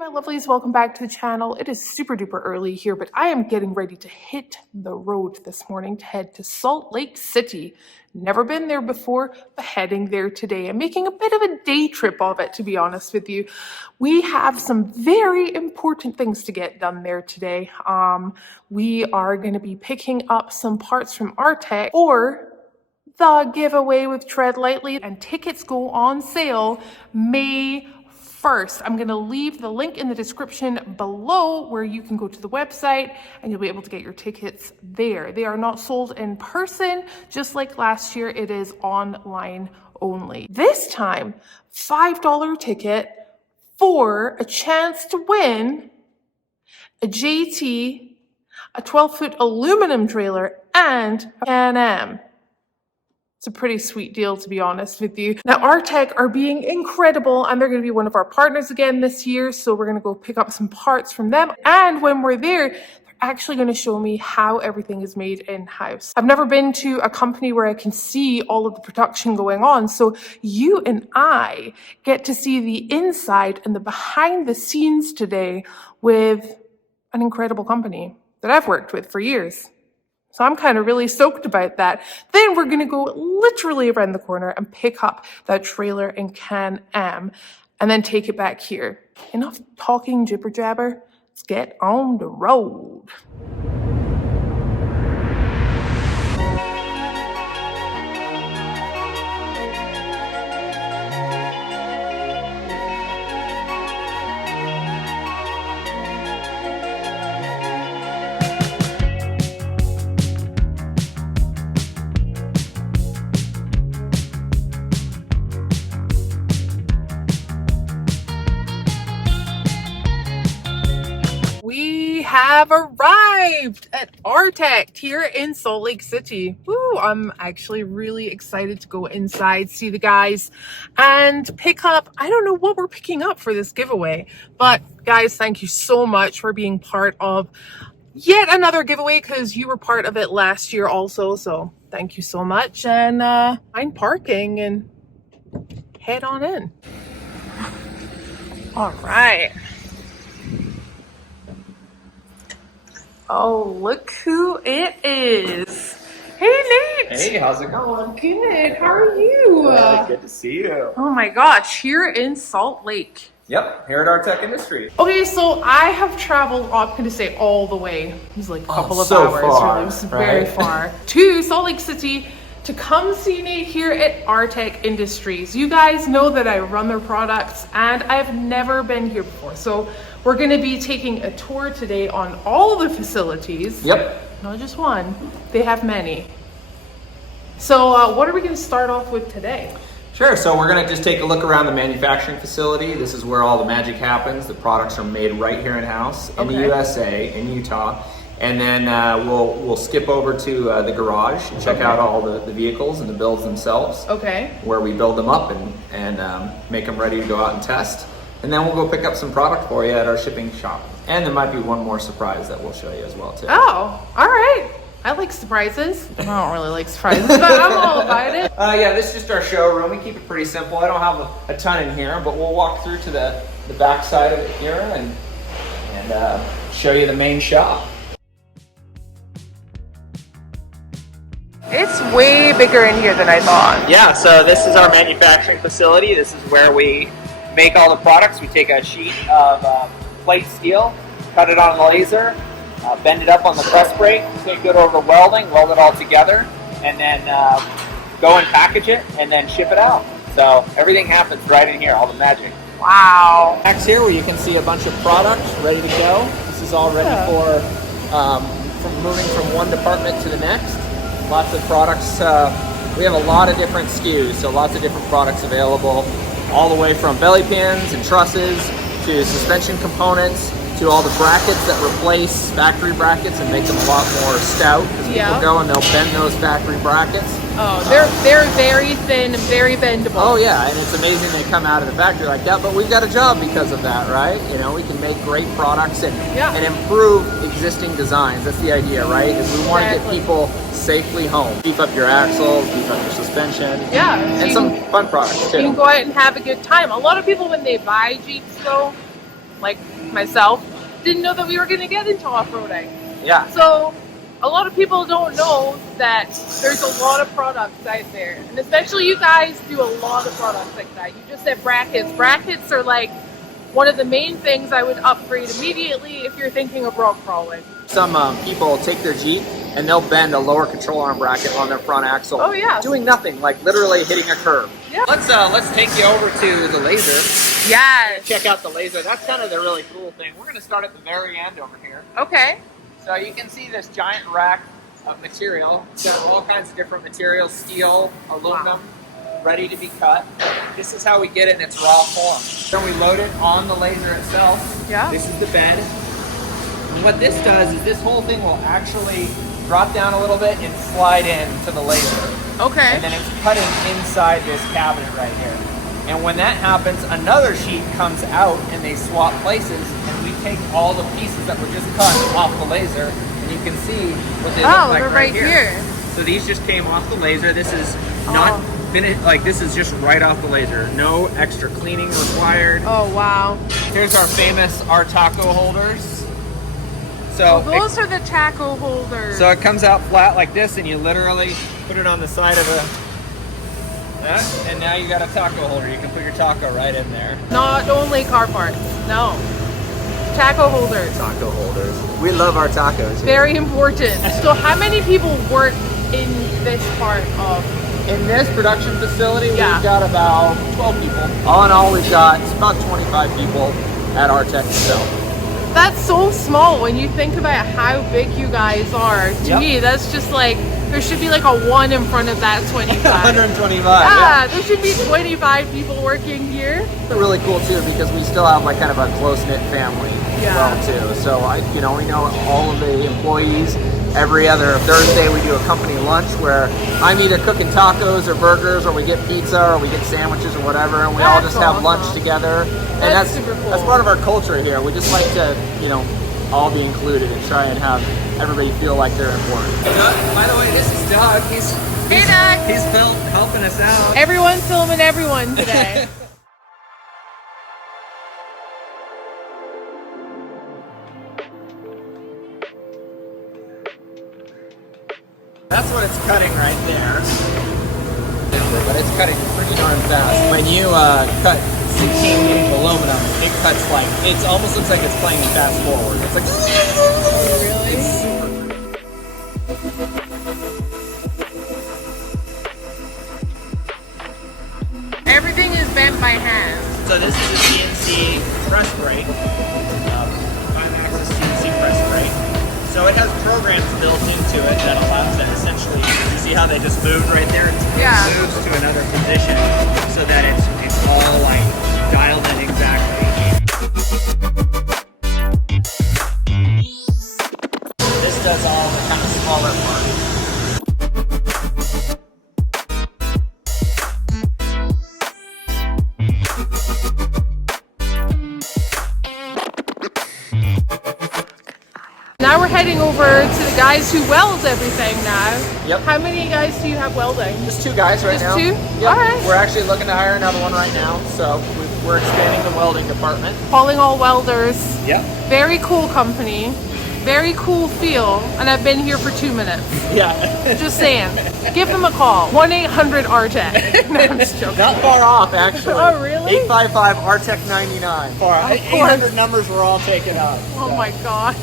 my lovelies, welcome back to the channel. It is super duper early here, but I am getting ready to hit the road this morning to head to Salt Lake City. Never been there before, but heading there today. I'm making a bit of a day trip of it, to be honest with you. We have some very important things to get done there today. We are going to be picking up some parts from Artec for the giveaway with Tread Lightly, and tickets go on sale May 1st. I'm going to leave the link in the description below where you can go to the website and you'll be able to get your tickets there. They are not sold in person, just like last year. It is online only. This time, $5 ticket for a chance to win a JT, a 12-foot aluminum trailer, and a Can-Am. It's a pretty sweet deal, to be honest with you. Now, Artec are being incredible, and they're going to be one of our partners again this year, so we're going to go pick up some parts from them. And when we're there, they're actually going to show me how everything is made in-house. I've never been to a company where I can see all of the production going on, so you and I get to see the inside and the behind the scenes today with an incredible company that I've worked with for years. So I'm kind of really stoked about that. Then we're going to go literally around the corner and pick up that trailer and Can-Am and then take it back here. Enough talking jibber jabber. Let's get on the road. We have arrived at Artec here in Salt Lake City. Woo, I'm actually really excited to go inside, see the guys, and pick up, I don't know what we're picking up for this giveaway, but guys, thank you so much for being part of yet another giveaway, because you were part of it last year also, so thank you so much. And find parking and head on in. All right. Oh, look who it is. Hey, Nate. Hey, how's it going? Good. How are you? Good to see you. Oh my gosh, here in Salt Lake. Yep, here at Artec Industries. Okay, so I have traveled, I'm going to say all the way. It was like a couple of so hours. far, Really. It was right? very far. To Salt Lake City to come see Nate here at Artec Industries. You guys know that I run their products and I've never been here before. So we're going to be taking a tour today on all the facilities. Yep. Not just one. They have many. So what are we going to start off with today? Sure, so we're going to just take a look around the manufacturing facility. This is where all the magic happens. The products are made right here in-house in the USA, in Utah. And then we'll skip over to the garage and check out all the vehicles and the builds themselves. Okay. Where we build them up and make them ready to go out and test. And then we'll go pick up some product for you at our shipping shop. And there might be one more surprise that we'll show you as well too. Oh, all right. I like surprises. I don't really like surprises, but I'm all about it. Yeah, this is just our showroom. We keep it pretty simple. I don't have a ton in here, but we'll walk through to the back side of it here and show you the main shop. It's way bigger in here than I thought. Yeah, so this is our manufacturing facility. This is where we make all the products. We take a sheet of plate steel, cut it on a laser, bend it up on the press brake, take it over to welding, weld it all together, and then go and package it and then ship it out. So everything happens right in here, all the magic. Wow. Next here where you can see a bunch of products ready to go. This is all ready for from moving from one department to the next. Lots of products. We have a lot of different SKUs, so lots of different products available, all the way from belly pins and trusses to suspension components to all the brackets that replace factory brackets and make them a lot more stout, because people go and they'll bend those factory brackets. Oh, they're very thin and very bendable. Oh yeah, and it's amazing they come out of the factory like that, but we've got a job because of that, right? You know, we can make great products and improve existing designs. That's the idea, right? Is we want to get people safely home. Beef up your axles, beef up your suspension. Yeah. And some fun products too. You can go out and have a good time. A lot of people, when they buy Jeeps though, like myself, didn't know that we were going to get into off-roading. Yeah. So a lot of people don't know that there's a lot of products out there. And especially you guys do a lot of products like that. You just said brackets. Brackets are like one of the main things I would upgrade immediately if you're thinking of rock crawling. Some people take their Jeep and they'll bend a lower control arm bracket on their front axle. Oh yeah. Doing nothing, like literally hitting a curb. Yeah. Let's take you over to the laser. Yes. Check out the laser. That's kind of the really cool thing. We're gonna start at the very end over here. Okay. So you can see this giant rack of material. It's got all kinds of different materials, steel, aluminum, ready to be cut. This is how we get it in its raw form. Then we load it on the laser itself. Yeah. This is the bed. And what this does is this whole thing will actually drop down a little bit and slide in to the laser. Okay. And then it's cutting inside this cabinet right here. And when that happens, another sheet comes out and they swap places, and we take all the pieces that were just cut off the laser, and you can see what they look like they're right here. So these just came off the laser. This is not finished, like this is just right off the laser. No extra cleaning required. Oh wow. Here's our famous taco holders. So those are the taco holders. So it comes out flat like this, and you literally put it on the side of and now you got a taco holder. You can put your taco right in there. Not only car parts, no. Taco holders. Taco holders. We love our tacos. Very important. So how many people work in this part of? In this production facility, Yeah. we've got about 12 people. All in all, we've got about 25 people at Artec itself. That's so small when you think about how big you guys are. To Yep. me, that's just like, there should be like a 1 in front of that 25. 125. Yeah, there should be 25 people working here. It's really cool too because we still have like kind of a close-knit family as Yeah. well too. So we know all of the employees. Every other Thursday we do a company lunch where I'm either cooking tacos or burgers, or we get pizza or we get sandwiches or whatever, and we all That's just have awesome. lunch together. And That's super cool. That's part of our culture here. We just like to, all be included and try and have everybody feel like they're important. Hey Doug, by the way, this is Doug. Hey Doug! He's helping us out. Everyone's filming everyone today. That's what it's cutting right there. But it's cutting pretty darn fast. When you cut 16-gauge aluminum, it cuts it almost looks like it's playing fast forward. It's like, Really? Everything is bent by hand. so this is a CNC press brake, 5-axis CNC press brake. So it has programs built into it that allows that essentially, you see how they just moved right there? Yeah. It moves to another position so that it's all like dialed in exactly. This does all the kind of smaller parts. Now we're heading over to the guys who weld everything now. Yep. How many guys do you have welding? Just 2 guys right Just now. 2? Yep. Alright. We're actually looking to hire another one right now, so we're expanding the welding department. Calling all welders. Yep. Very cool company. Very cool feel. And I've been here for 2 minutes. Yeah. Just saying. Give them a call. 1-800-ARTEC. No, I'm just joking. Not far off, actually. Oh, really? 855 Artec 99. Of course. 800 numbers were all taken up. Oh so. my gosh.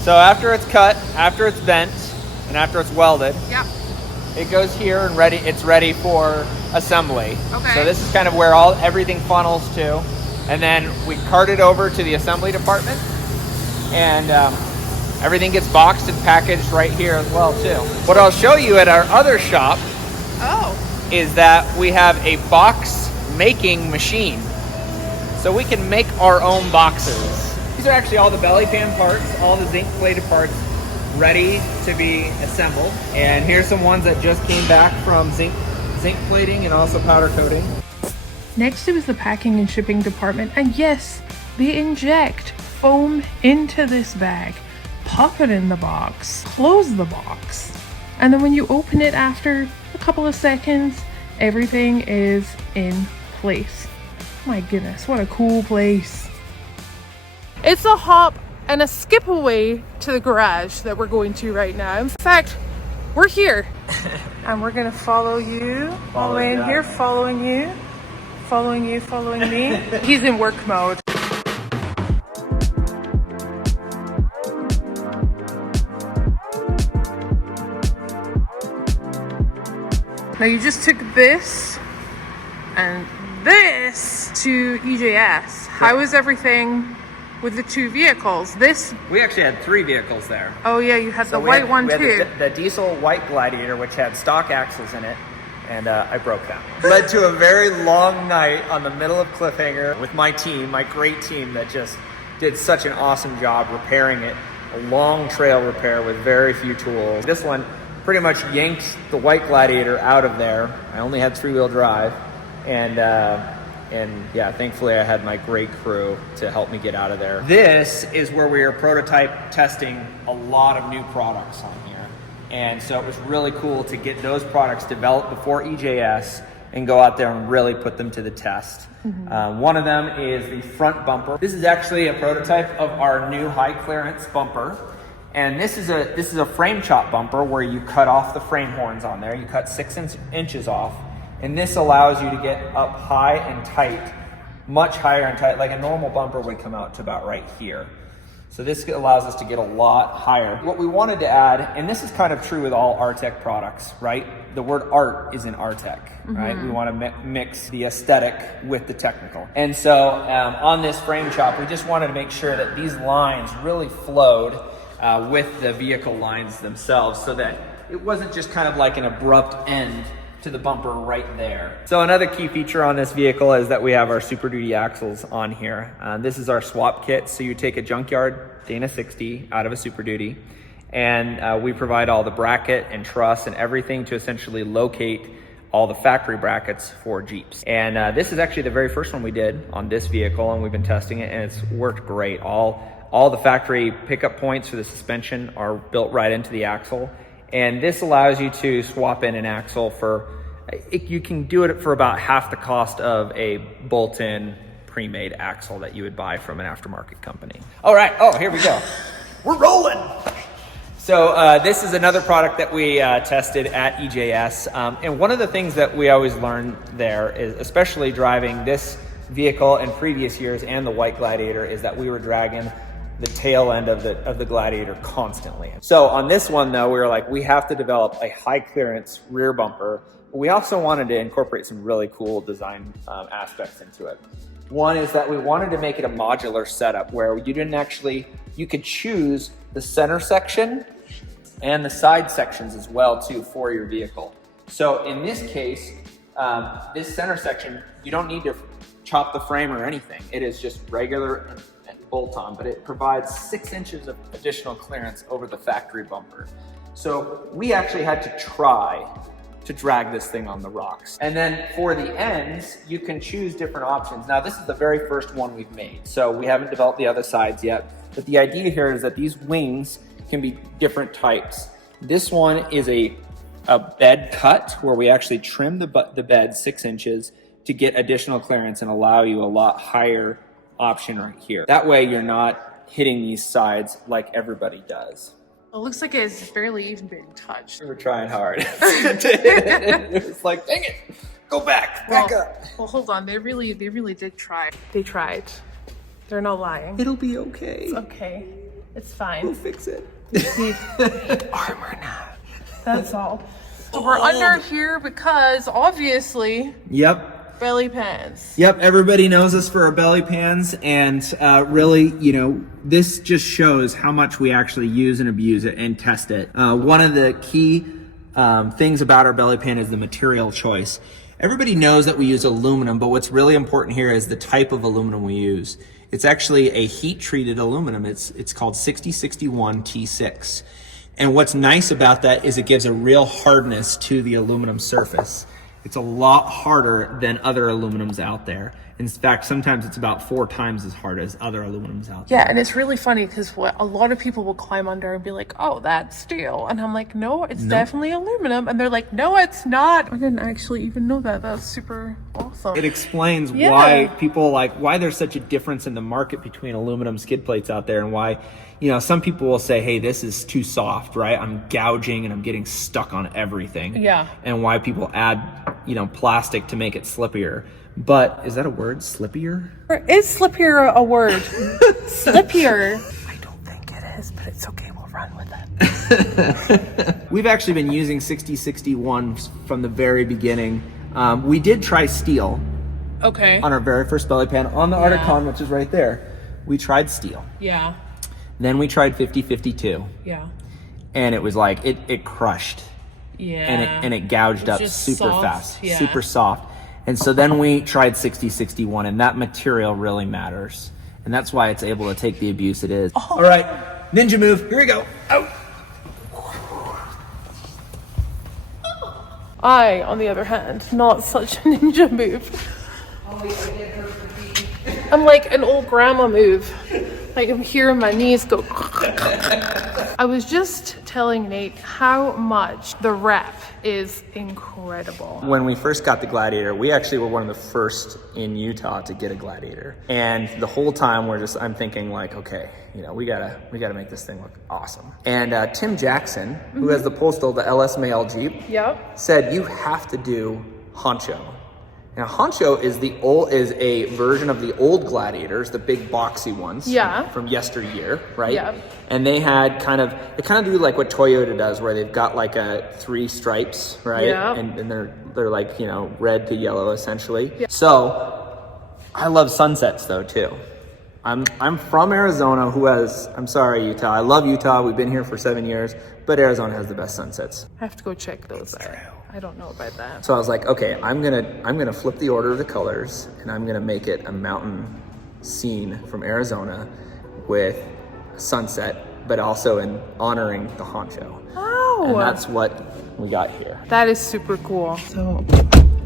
So after it's cut, after it's bent, and after it's welded, Yep. it goes here and it's ready for assembly. Okay. So this is kind of where everything funnels to, and then we cart it over to the assembly department, and everything gets boxed and packaged right here as well too. What I'll show you at our other shop is that we have a box making machine, so we can make our own boxes. These are actually all the belly pan parts, all the zinc plated parts ready to be assembled. And here's some ones that just came back from zinc zinc plating and also powder coating. Next, it was the packing and shipping department, and yes, they inject foam into this bag, pop it in the box, close the box, and then when you open it after a couple of seconds, everything is in place. My goodness, what a cool place. It's a hop and a skip away to the garage that we're going to right now. In fact, we're here and we're gonna follow you all the way in here, following you, following me. He's in work mode. Now you just took this and this to EJS. How is everything with the two vehicles? We actually had 3 vehicles there. Oh yeah, you had the white one too. The diesel white Gladiator, which had stock axles in it, and I broke that. Led to a very long night on the middle of Cliffhanger with my team, my great team that just did such an awesome job repairing it. A long trail repair with very few tools. This one pretty much yanked the white Gladiator out of there. I only had 3-wheel drive, and yeah, thankfully I had my great crew to help me get out of there. This is where we are prototype testing a lot of new products on here. And so it was really cool to get those products developed before EJS and go out there and really put them to the test. One of them is the front bumper. This is actually a prototype of our new high clearance bumper. And this is a frame chop bumper where you cut off the frame horns on there. You cut 6 inches off. And this allows you to get up high and tight, much higher and tight, like a normal bumper would come out to about right here. So this allows us to get a lot higher. What we wanted to add, and this is kind of true with all Artec products, right? The word art is in Artec, right? We want to mix the aesthetic with the technical. And so on this frame chop, we just wanted to make sure that these lines really flowed with the vehicle lines themselves so that it wasn't just kind of like an abrupt end to the bumper right there. So another key feature on this vehicle is that we have our Super Duty axles on here. This is our swap kit. So you take a junkyard Dana 60 out of a Super Duty, and we provide all the bracket and truss and everything to essentially locate all the factory brackets for Jeeps. And this is actually the very first one we did on this vehicle, and we've been testing it, and it's worked great. All the factory pickup points for the suspension are built right into the axle. And this allows you to swap in an axle you can do it for about half the cost of a bolt-in pre-made axle that you would buy from an aftermarket company. All right, here we go. We're rolling. So this is another product that we tested at EJS. And one of the things that we always learn there is, especially driving this vehicle in previous years and the white Gladiator, is that we were dragging the tail end of the Gladiator constantly. So on this one though, we were like, we have to develop a high clearance rear bumper. We also wanted to incorporate some really cool design aspects into it. One is that we wanted to make it a modular setup where you could choose the center section and the side sections as well too for your vehicle. So in this case, this center section, you don't need to chop the frame or anything. It is just regular bolt on, but it provides 6 inches of additional clearance over the factory bumper. So we actually had to try to drag this thing on the rocks. And then for the ends, you can choose different options. Now this is the very first one we've made, so we haven't developed the other sides yet, but the idea here is that these wings can be different types. This one is a bed cut where we actually trim the bed 6 inches to get additional clearance and allow you a lot higher option right here. That way you're not hitting these sides like everybody does. It looks like it's barely even been touched. We were trying hard. It's like, dang it, go back up. Well, hold on. They really did try. They tried. They're not lying. It'll be okay. It's okay. It's fine. We'll fix it. Armor now. That's all. So we're under here because obviously. Yep. Belly pans. Yep, everybody knows us for our belly pans, and really, this just shows how much we actually use and abuse it and test it. One of the key things about our belly pan is the material choice. Everybody knows that we use aluminum, but what's really important here is the type of aluminum we use. It's actually a heat-treated aluminum. It's called 6061 T6. And what's nice about that is it gives a real hardness to the aluminum surface. It's a lot harder than other aluminums out there. In fact, sometimes it's about 4 times as hard as other aluminums out there. Yeah, and it's really funny because what a lot of people will climb under and be like, oh, that's steel. And I'm like, no, it's definitely aluminum. And they're like, no, it's not. I didn't actually even know that. That's super awesome. It explains why people why there's such a difference in the market between aluminum skid plates out there, and why, you know, some people will say, hey, this is too soft, right? I'm gouging and I'm getting stuck on everything. Yeah. And why people add, you know, plastic to make it slippier. But is that a word, slippier? Is slippier a word? Slippier. I don't think it is, but it's okay. We'll run with it. We've actually been using 6061s from the very beginning. We did try steel. Okay. On our very first belly pan on the Artec, which is right there. We tried steel. Yeah. Then we tried 5052. Yeah. And it was like, it crushed. Yeah. And it gouged up just super soft, fast, yeah. super soft. And so then we tried 6061, and that material really matters. And that's why it's able to take the abuse it is. Oh. All right, ninja move, here we go. Out. I, on the other hand, not such a ninja move. I'm like an old grandma move. Like I'm hearing my knees go. I was just telling Nate how much the rep is incredible. When we first got the Gladiator, we actually were one of the first in Utah to get a Gladiator. And the whole time I'm thinking like, okay, you know, we gotta make this thing look awesome. And Tim Jackson, who has the LS Mail Jeep, said you have to do Honcho. Now, Honcho is a version of the old Gladiators, the big boxy ones from yesteryear, right? Yeah. And they kind of do like what Toyota does, where they've got like 3 stripes, right? Yeah. And they're like, you know, red to yellow essentially. Yeah. So I love sunsets though too. I'm from Arizona, I'm sorry, Utah. I love Utah. We've been here for 7 years, but Arizona has the best sunsets. I have to go check those out. I don't know about that. So I was like, okay, I'm gonna flip the order of the colors, and I'm gonna make it a mountain scene from Arizona with sunset, but also in honoring the Honcho. Oh. And that's what we got here. That is super cool. So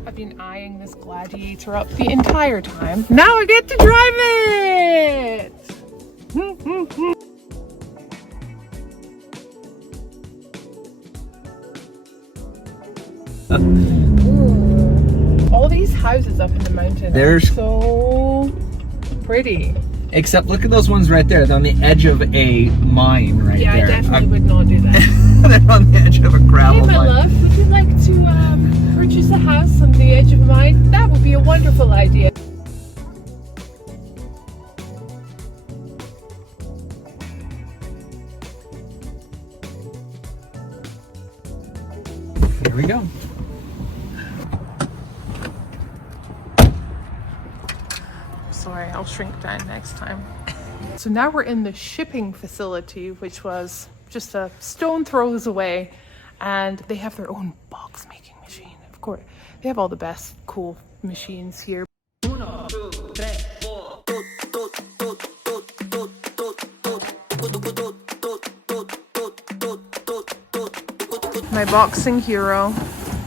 I've been eyeing this Gladiator up the entire time. Now I get to drive it! All these houses up in the mountain are so pretty. Except look at those ones right there. They're on the edge of a mine right there. Yeah, I definitely would not do that. They're on the edge of a gravel mine. Hey, my love, would you like to purchase a house on the edge of a mine? That would be a wonderful idea. Here we go. Sorry, I'll shrink down next time. So now we're in the shipping facility, which was just a stone throws away, and they have their own box making machine. Of course, they have all the best cool machines here. 1, 2, 3, 4. My boxing hero,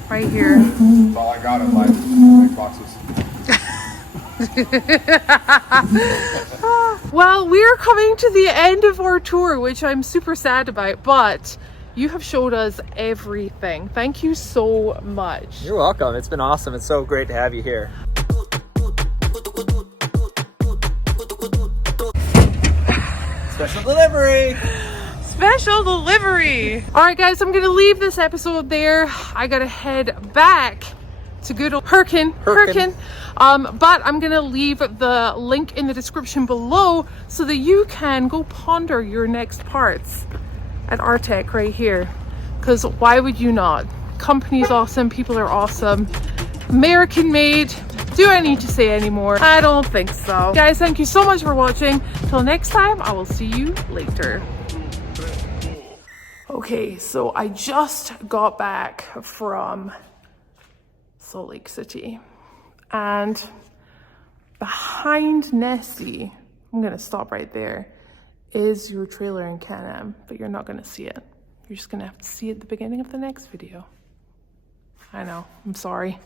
right here. That's all I got in life, make boxes. Well, we're coming to the end of our tour, which I'm super sad about, but you have showed us everything. Thank you so much. You're welcome. It's been awesome. It's so great to have you here. Special delivery. Special delivery. All right, guys, I'm gonna leave this episode there. I gotta head back to good old Herkin. But I'm gonna leave the link in the description below so that you can go ponder your next parts at Artec right here. Because why would you not? Company's awesome, people are awesome, American made. Do I need to say any more? I don't think so. Guys, thank you so much for watching. Till next time, I will see you later. Okay, so I just got back from Salt Lake City, and behind Nessie, I'm gonna stop right there, is your trailer in Can-Am, but you're not gonna see it. You're just gonna have to see it at the beginning of the next video. I know, I'm sorry.